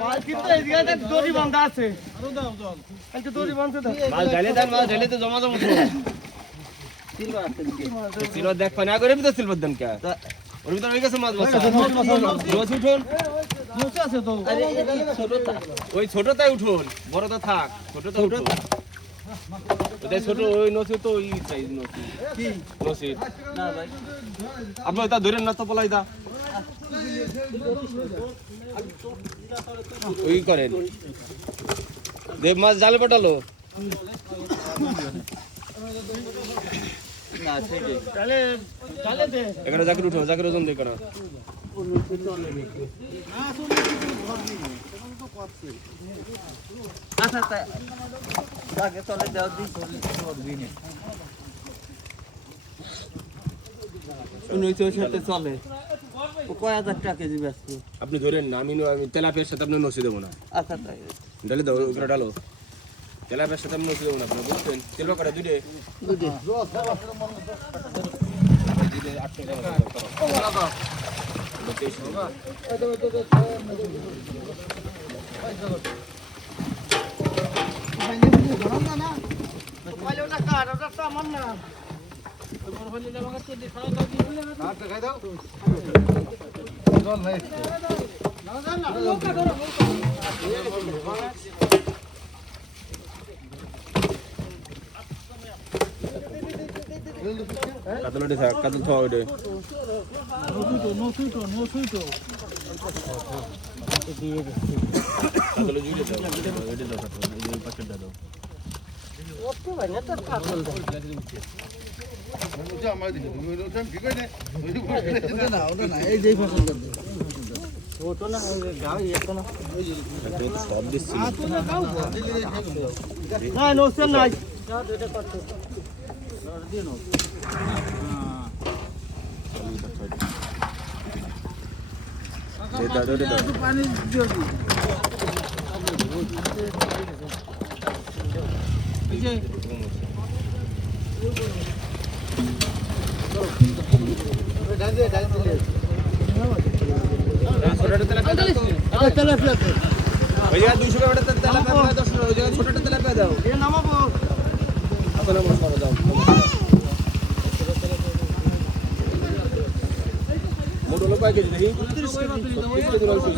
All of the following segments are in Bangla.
মাছ কিন্তু এই জায়গাতে দড়ি বাঁধা আছে আরো দাও জল একটু দড়ি বাঁধতে দাও মাছ ঢালে দেন মাছ ঢালে তো জমা জমা সিলভার আছে সিলভার দেখ পানি আগে তো সিলভার দেন কে ওর ভিতর হয়ে গেছে মাছ বসা রোজ উঠুন নৌকা আছে তো আরে ছোটটা ওই ছোটটাই উঠুন বড়টা থাক ছোটটা উঠুন ওটা ছোট ওই নসি তো ওই সাইজ নসি কি নসি না ভাই আপনি ওটা ধরেন না তো পলাই দা ওই করেন দেব মাছ জালে পটালো না ঠিক আছে তাহলে তাহলে দে এখানে জাকির উঠো জাকির ওজন দে করা আচ্ছা আগে চলে দাও দি করবি না 1900 চলে ও কয় হাজার টাকা কেজি ব্যস্ত আপনি ধরেন না আমি তেলাপিয়ার সাথে আপনি নসি দেবো না আচ্ছা তাই ডালে দাও ওগুলো ডালো তেলাপিয়ার সাথে আমি নসি দেবো না আপনি বুঝছেন তেল করে দুইটে কাতলটি থাক কাতল থাক ওইটা কাতল জুড়ে দাও ওইটা দাও কাতল এই পাশেরটা দাও ওকে ভাই না তো কাটল দে ওটা না এই যেই ফসল করতে ওটো না গাও ইয়ে না সব দিচ্ছি না নোসেন নাই যা দুইটা করতে দিয়ে নাও পানি দিও এই যে ছোটটা তেলাপিয়া ওই জায়গায় 200 টাকা তেলাপিয়া 10 টাকা ওই জায়গায় ছোটটা তেলাপিয়া দাও এ নামাবো আপনারা মনে করো দাও মোটর লোক কয় কেজি দেখি 30 কেজি রয়েছে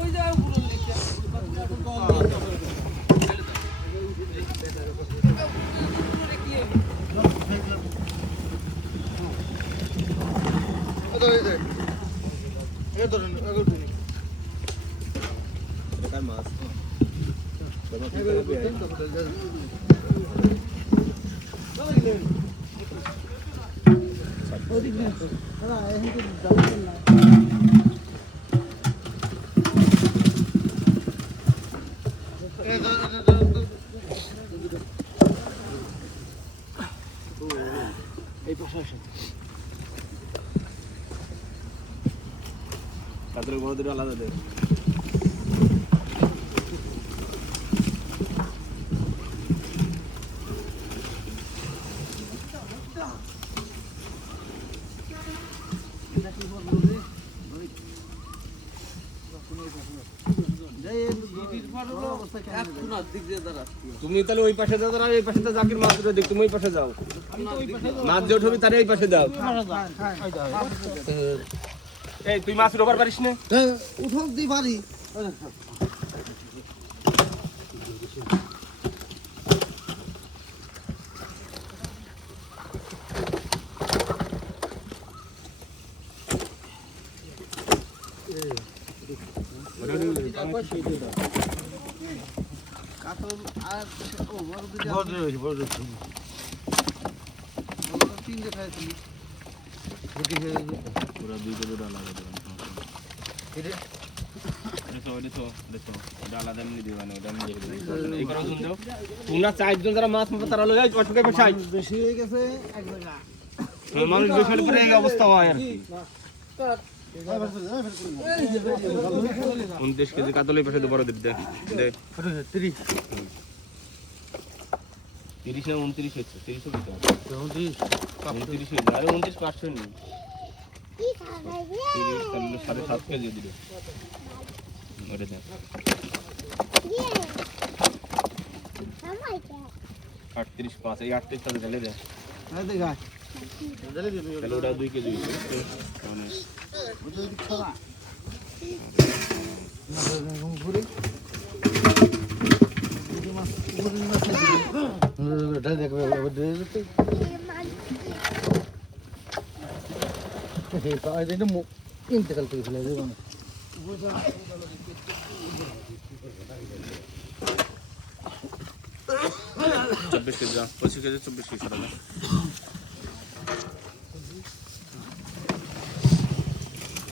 ওই যা পুরো লিখে মাছ কাতলের বড় দুটো আলাদা দেয় তুমি তাহলে ওই পাশে যাও আর এই পাশে তো জাকির মাছ দেখ তুমি ওই পাশে যাও মাছ যে উঠবি তারে এই পাশে দাও এই তুই মাছ রোবার পারিস না উঠো দি পারি কাতল আর ও বড় দুটো তিনটে খাইছি পুরা দুইটা দুটো আলাদা দেবেন আলাদা এমনি দিবা না ওটা এমনি এই করে শুন দাও তোমরা চারজন যারা মাছ মারবে তারা লই অটকে বসাই বেশি হয়ে গেছে এক জায়গা মানুষ বেশি হলে পরে এই অবস্থা হয় আর কি 29 কেজি কাতলের পাশে তো বড় দিতে দে 30 30 না 29 হচ্ছে 30 হচ্ছে 29 29 আরে 29 কাটছেন 7.5 কেজি দিল ওটা দেন 38.5 এই 38 টাকা ঢেলে দেন তাহলে ওটা 2 কেজি মানে ইন্তেকাল করে ফেলে দেবো 24 কেজি 25 কেজি 24 কেজি টাকা